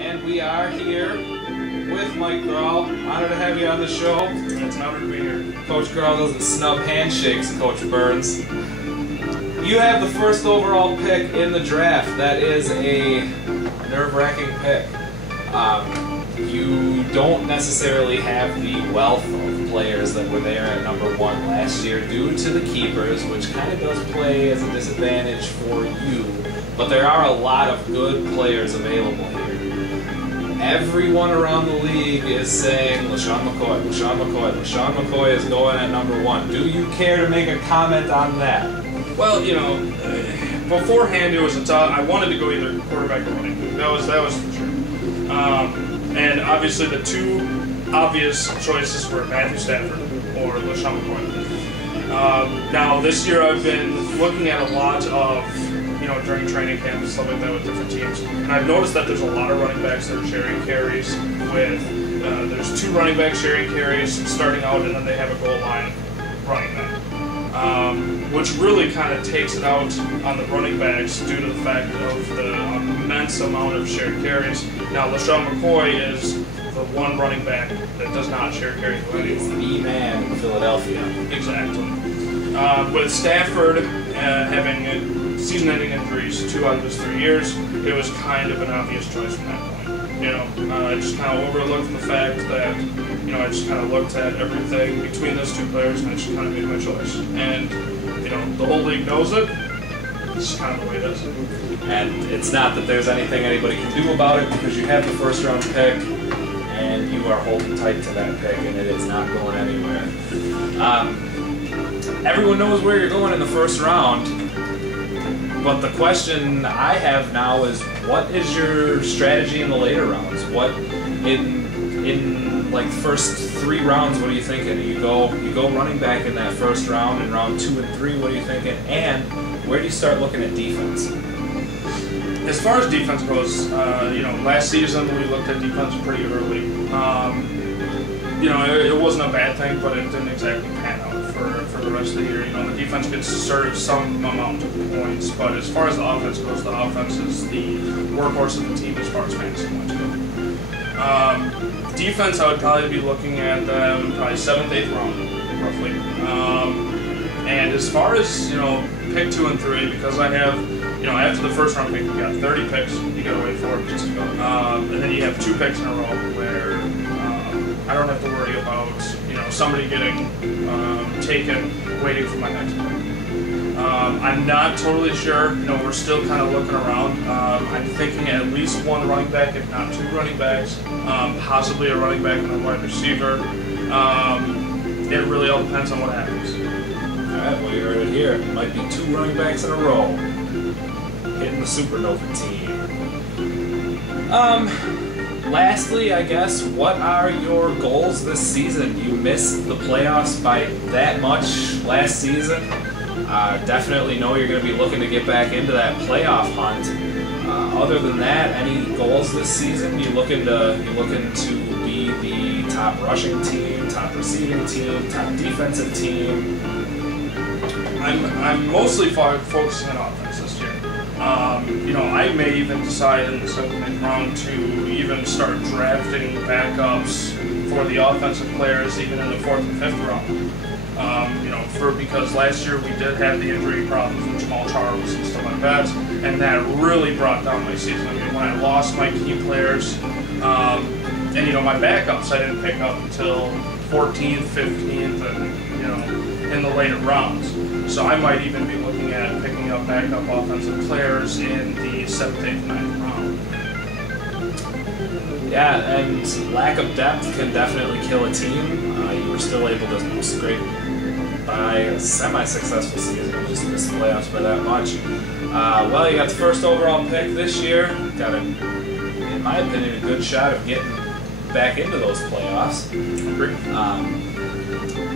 And we are here with Mike Grawl. Honored to have you on the show. It's an honor to be here. Coach Grawl doesn't snub handshakes, Coach Burns. You have the first overall pick in the draft. That is a nerve-wracking pick. You don't necessarily have the wealth of players that were there at number 1 last year due to the keepers, which kind of does play as a disadvantage for you. But there are a lot of good players available here. Everyone around the league is saying LeSean McCoy, LeSean McCoy, LeSean McCoy is going at number 1. Do you care to make a comment on that? Well, you know, beforehand it was I wanted to go either quarterback or running back. That was for sure. And obviously the two obvious choices were Matthew Stafford or LeSean McCoy. Now this year I've been looking at a lot of, during training camp and stuff like that with different teams, and I've noticed that there's a lot of running backs that are sharing carries with. There's 2 running backs sharing carries starting out, and then they have a goal line running back. Which really kind of takes it out on the running backs due to the fact of the immense amount of shared carries. Now, LeSean McCoy is the one running back that does not share carries with anyone. He's the man in Philadelphia. Exactly. With Stafford having season-ending injuries 2 out of his 3 years, it was kind of an obvious choice from that point. I just kind of overlooked the fact that, I just kind of looked at everything between those 2 players and I just kind of made my choice. And, the whole league knows it. It's kind of the way it is. And it's not that there's anything anybody can do about it because you have the first round pick and you are holding tight to that pick and it is not going anywhere. Everyone knows where you're going in the first round, but the question I have now is, what is your strategy in the later rounds? What in like the first 3 rounds, what are you thinking? You go running back in that first round, in round 2 and 3, what are you thinking? And where do you start looking at defense? As far as defense goes, last season we looked at defense pretty early. It wasn't a bad thing, but it didn't exactly pan out for the rest of the year. The defense gets served some amount of points, but as far as the offense goes, the offense is the workhorse of the team as far as fantasy points go. Defense, I would probably be looking at probably 7th, 8th round, roughly. And as far as, pick 2 and 3, because I have, after the first round pick, you got 30 picks, you gotta wait for it just to go. And then you have 2 picks in a row where I don't have to worry about, somebody getting taken, waiting for my next pick. I'm not totally sure. We're still kind of looking around. I'm thinking at least 1 running back, if not 2 running backs, possibly a running back and a wide receiver. It really all depends on what happens. All right, well, you heard it here. It might be 2 running backs in a row hitting the Supernova team. Lastly, I guess, what are your goals this season? You missed the playoffs by that much last season. Definitely know you're going to be looking to get back into that playoff hunt. Other than that, any goals this season? You looking to be the top rushing team, top receiving team, top defensive team? I'm mostly focusing on offense this year. I may even decide in the 7th round to even start drafting backups for the offensive players even in the 4th and 5th round. Because last year we did have the injury problems with Jamal Charles and stuff like that, and that really brought down my season. When I lost my key players, and my backups I didn't pick up until 14th, 15th, and in the later rounds. So I might even be looking at picking up backup offensive players in the 7th, 8th, 9th round. Yeah, and lack of depth can definitely kill a team. You were still able to scrape by a semi-successful season. You just missed the playoffs by that much. Well, you got the first overall pick this year. Got in my opinion, a good shot of getting back into those playoffs.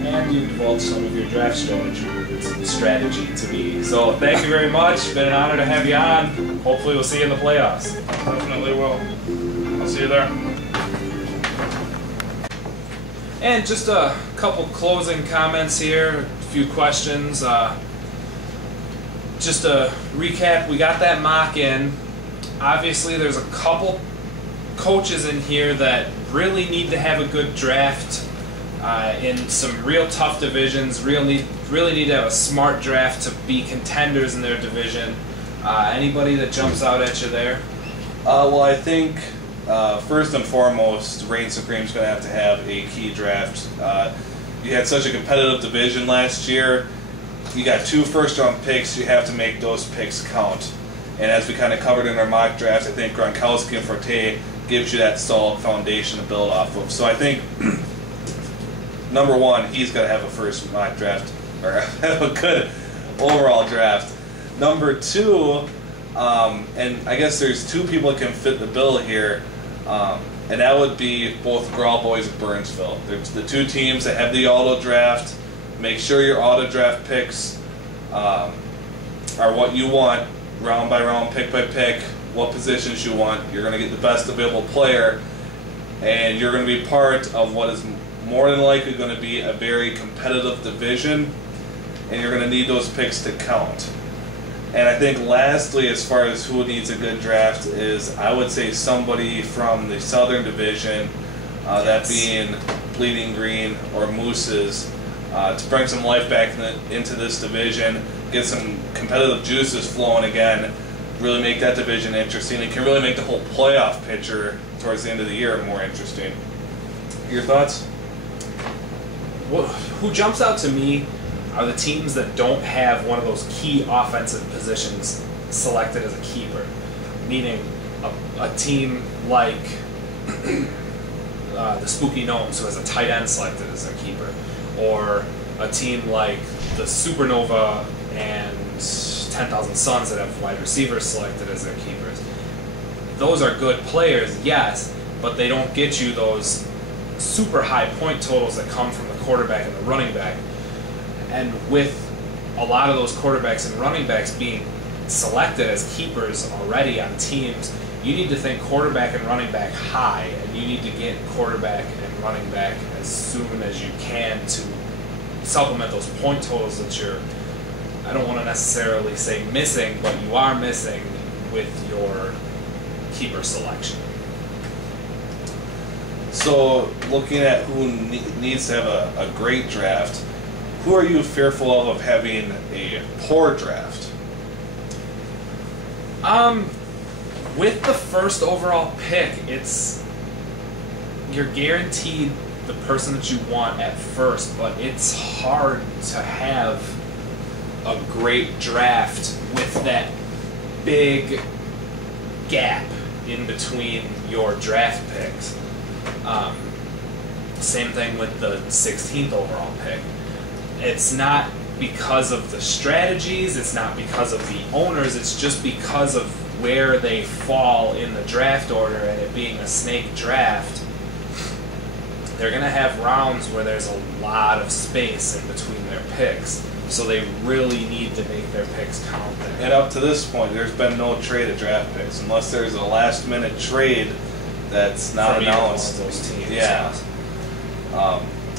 And you divulged some of your draft strategy to me. So thank you very much. Been an honor to have you on. Hopefully we'll see you in the playoffs. Definitely will. I'll see you there. And just a couple closing comments here, a few questions. Just to recap, we got that mock in. Obviously, there's a couple coaches in here that really need to have a good draft in some real tough divisions. Really need to have a smart draft to be contenders in their division. Anybody that jumps out at you there? Well, I think first and foremost, Reign Supreme's going to have a key draft. You had such a competitive division last year. You got 2 first-round picks. You have to make those picks count. And as we kind of covered in our mock drafts, I think Gronkowski and Forte gives you that solid foundation to build off of. So I think, number one, he's got to have a first mock draft, or have a good overall draft. Number 2, and I guess there's 2 people that can fit the bill here, and that would be both Grawl Boys of Burnsville. There's the 2 teams that have the auto draft. Make sure your auto draft picks are what you want, round by round, pick by pick, what positions you want. You're going to get the best available player, and you're going to be part of what is more than likely going to be a very competitive division, and you're going to need those picks to count. And I think lastly, as far as who needs a good draft, is I would say somebody from the Southern Division, that being Bleeding Green or Mooses, to bring some life back into this division, get some competitive juices flowing again, really make that division interesting, and can really make the whole playoff picture towards the end of the year more interesting. Your thoughts? Well, who jumps out to me are the teams that don't have one of those key offensive positions selected as a keeper. Meaning a team like the Spooky Gnomes, who has a tight end selected as their keeper, or a team like the Supernova and 10,000 Suns that have wide receivers selected as their keepers. Those are good players, yes, but they don't get you those super high point totals that come from the quarterback and the running back. And with a lot of those quarterbacks and running backs being selected as keepers already on teams, you need to think quarterback and running back high, and you need to get quarterback and running back as soon as you can to supplement those point totals that you're, I don't want to necessarily say missing, but you are missing with your keeper selection. So, looking at who needs to have a great draft, who are you fearful of having a poor draft? With the first overall pick, you're guaranteed the person that you want at first, but it's hard to have a great draft with that big gap in between your draft picks. Same thing with the 16th overall pick. It's not because of the strategies, it's not because of the owners, it's just because of where they fall in the draft order, and it being a snake draft. They're going to have rounds where there's a lot of space in between their picks, so they really need to make their picks count there. And up to this point, there's been no trade of draft picks, unless there's a last-minute trade that's not announced. From those teams. Yeah.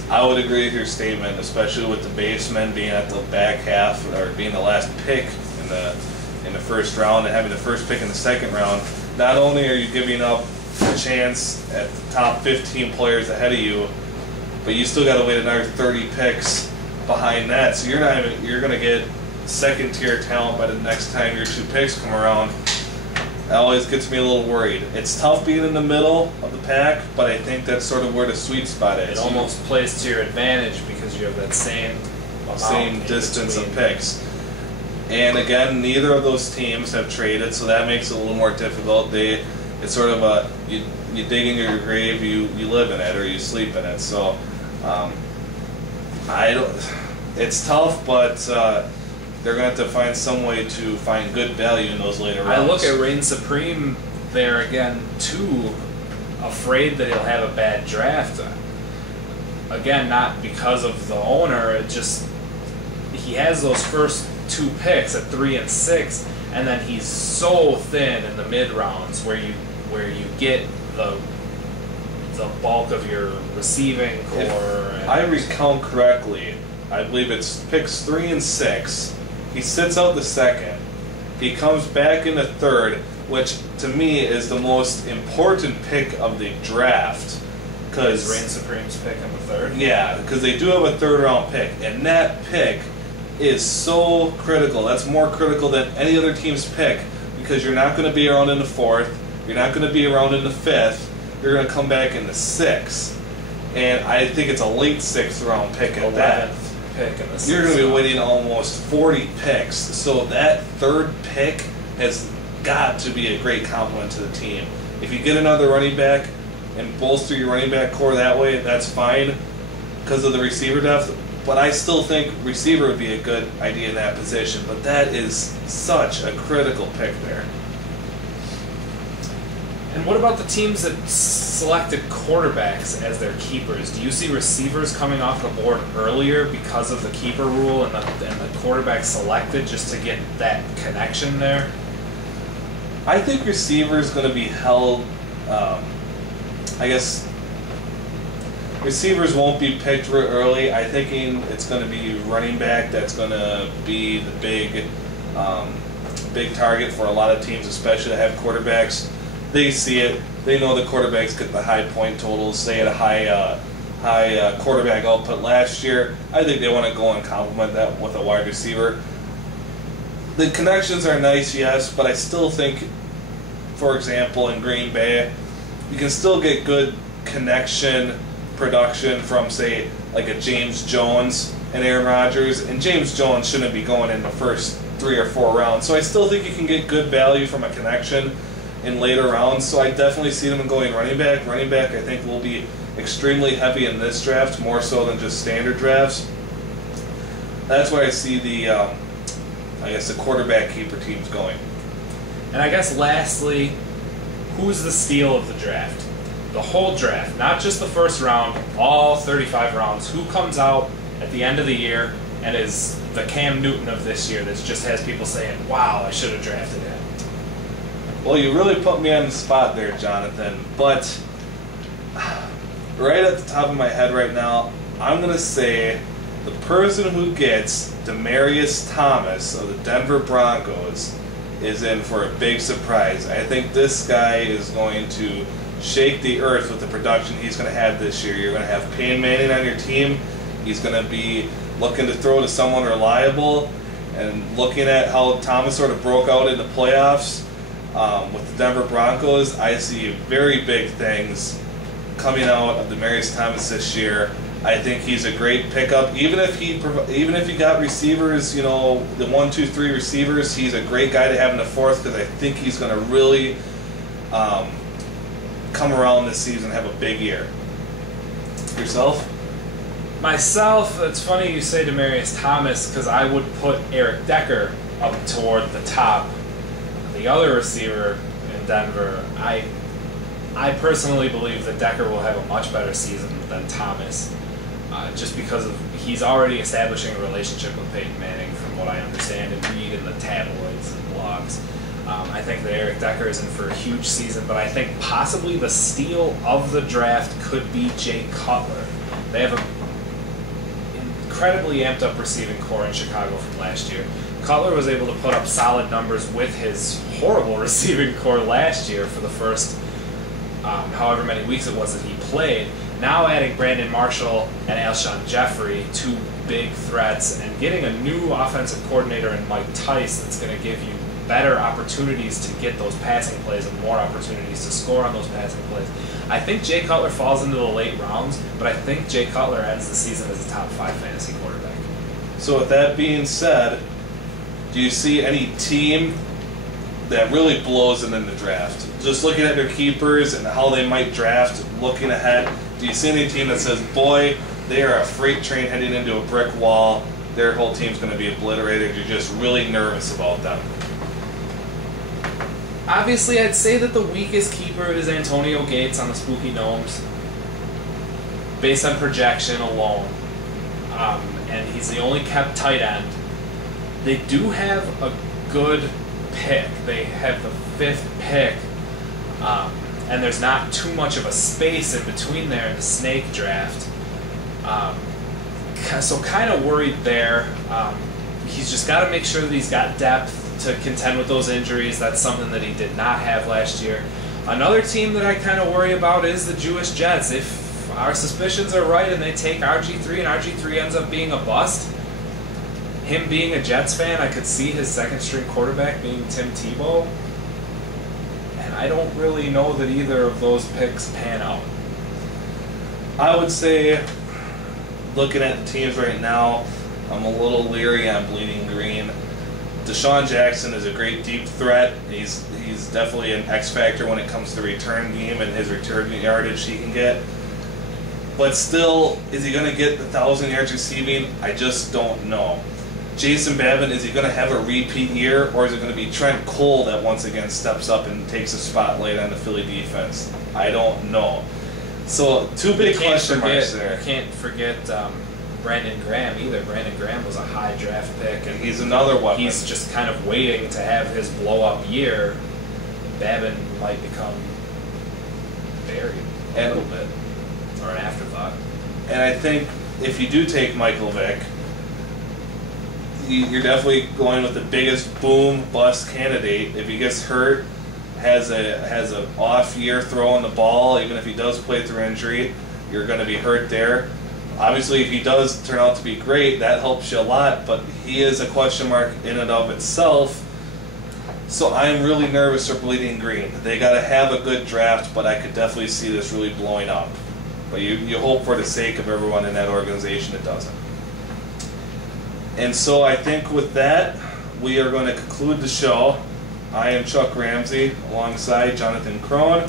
I would agree with your statement, especially with the basemen being at the back half, or being the last pick in the first round, and having the first pick in the second round. Not only are you giving up a chance at the top 15 players ahead of you, but you still got to wait another 30 picks behind that. So you're going to get second-tier talent by the next time your 2 picks come around. That always gets me a little worried. It's tough being in the middle of the pack, but I think that's sort of where the sweet spot is. It almost plays to your advantage because you have that same distance of picks. And again, neither of those teams have traded, so that makes it a little more difficult. It's sort of you dig in your grave, you live in it, or you sleep in it. So it's tough, but they're going to have to find some way to find good value in those later rounds. I look at Reign Supreme there again, too, afraid that he'll have a bad draft. Again, not because of the owner, he has those first 2 picks at 3 and 6, and then he's so thin in the mid rounds where you get the bulk of your receiving core. If I recount correctly, I believe it's picks 3 and 6. He sits out the second. He comes back in the third, which to me is the most important pick of the draft. Because Reign Supreme's pick in the third? Yeah, because they do have a third-round pick, and that pick is so critical. That's more critical than any other team's pick, because you're not going to be around in the fourth, you're not going to be around in the fifth, you're going to come back in the sixth, and I think it's a late sixth-round pick at that. Pick in the You're going to be waiting almost 40 picks, so that third pick has got to be a great compliment to the team. If you get another running back and bolster your running back core that way, that's fine because of the receiver depth. But I still think receiver would be a good idea in that position. But that is such a critical pick there. And what about the teams that selected quarterbacks as their keepers? Do you see receivers coming off the board earlier because of the keeper rule and the quarterback selected just to get that connection there? I think receiver is going to be held. I guess receivers won't be picked real early. I'm thinking it's going to be running back that's going to be the big target for a lot of teams, especially that have quarterbacks. They see it. They know the quarterbacks get the high point totals. They had a high quarterback output last year. I think they want to go and complement that with a wide receiver. The connections are nice, yes, but I still think, for example, in Green Bay, you can still get good connection production from, say, like a James Jones and Aaron Rodgers, and James Jones shouldn't be going in the first 3 or 4 rounds. So I still think you can get good value from a connection in later rounds. So I definitely see them going running back. Running back, I think, will be extremely heavy in this draft, more so than just standard drafts. That's where I see the, I guess, the quarterback keeper teams going. And I guess lastly, who's the steal of the draft? The whole draft, not just the first round, all 35 rounds. Who comes out at the end of the year and is the Cam Newton of this year that just has people saying, wow, I should have drafted him? Well, you really put me on the spot there, Jonathan. But right at the top of my head right now, I'm going to say the person who gets Demaryius Thomas of the Denver Broncos is in for a big surprise. I think this guy is going to shake the earth with the production he's going to have this year. You're going to have Peyton Manning on your team. He's going to be looking to throw to someone reliable, and looking at how Thomas sort of broke out in the playoffs with the Denver Broncos, I see very big things coming out of Demaryius Thomas this year. I think he's a great pickup. Even if he got receivers, you know, the 1, 2, 3 receivers, he's a great guy to have in the fourth, because I think he's going to really come around this season and have a big year. Yourself? Myself, it's funny you say Demaryius Thomas, because I would put Eric Decker up toward the top. The other receiver in Denver, I personally believe that Decker will have a much better season than Thomas, just because he's already establishing a relationship with Peyton Manning, from what I understand and read in the tabloids and blogs. I think that Eric Decker is in for a huge season, but I think possibly the steal of the draft could be Jay Cutler. They have an incredibly amped up receiving core in Chicago from last year. Cutler was able to put up solid numbers with his horrible receiving core last year for the first however many weeks it was that he played. Now adding Brandon Marshall and Alshon Jeffrey, 2 big threats, and getting a new offensive coordinator in Mike Tice that's going to give you better opportunities to get those passing plays and more opportunities to score on those passing plays. I think Jay Cutler falls into the late rounds, but I think Jay Cutler ends the season as a top 5 fantasy quarterback. So with that being said, do you see any team that really blows it in the draft? Just looking at their keepers and how they might draft, looking ahead, do you see any team that says, boy, they are a freight train heading into a brick wall, their whole team's going to be obliterated, you're just really nervous about them? Obviously, I'd say that the weakest keeper is Antonio Gates on the Spooky Gnomes, based on projection alone. And he's the only kept tight end. They do have a good pick. They have the 5th pick, and there's not too much of a space in between there in the snake draft. So kind of worried there. He's just got to make sure that he's got depth to contend with those injuries. That's something that he did not have last year. Another team that I kind of worry about is the Jewish Jets. If our suspicions are right and they take RG3 and RG3 ends up being a bust, him being a Jets fan, I could see his second string quarterback being Tim Tebow. And I don't really know that either of those picks pan out. I would say, looking at the teams right now, I'm a little leery on Bleeding Green. Deshaun Jackson is a great deep threat. He's definitely an X factor when it comes to return game and his return yardage he can get. But still, is he going to get the 1,000 yards receiving? I just don't know. Jason Babin, is he going to have a repeat year, or is it going to be Trent Cole that once again steps up and takes a spotlight on the Philly defense? I don't know. So, two big question marks there. You can't forget Brandon Graham either. Brandon Graham was a high draft pick, and He's another weapon. he's just kind of waiting to have his blow-up year. Babin might become buried a little bit, or an afterthought. And I think if you do take Michael Vick, you're definitely going with the biggest boom bust candidate. If he gets hurt, has a off year throwing the ball, even if he does play through injury, you're going to be hurt there. Obviously, if he does turn out to be great, that helps you a lot, but he is a question mark in and of itself. So I'm really nervous for Bleeding Green. They got to have a good draft, but I could definitely see this really blowing up. But you hope for the sake of everyone in that organization it doesn't. And so I think with that, we are going to conclude the show. I am Chuck Ramsey alongside Jonathan Crone.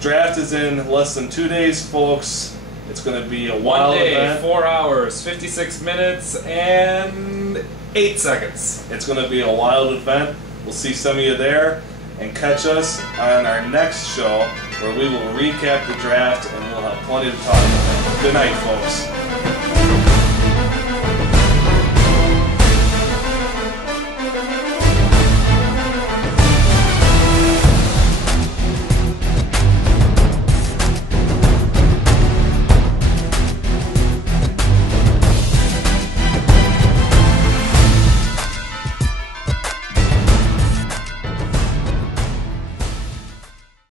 Draft is in less than 2 days, folks. It's going to be a wild 1 day, event. 4 hours, 56 minutes, and 8 seconds. It's going to be a wild event. We'll see some of you there, and catch us on our next show where we will recap the draft and we'll have plenty to talk about. Good night, folks.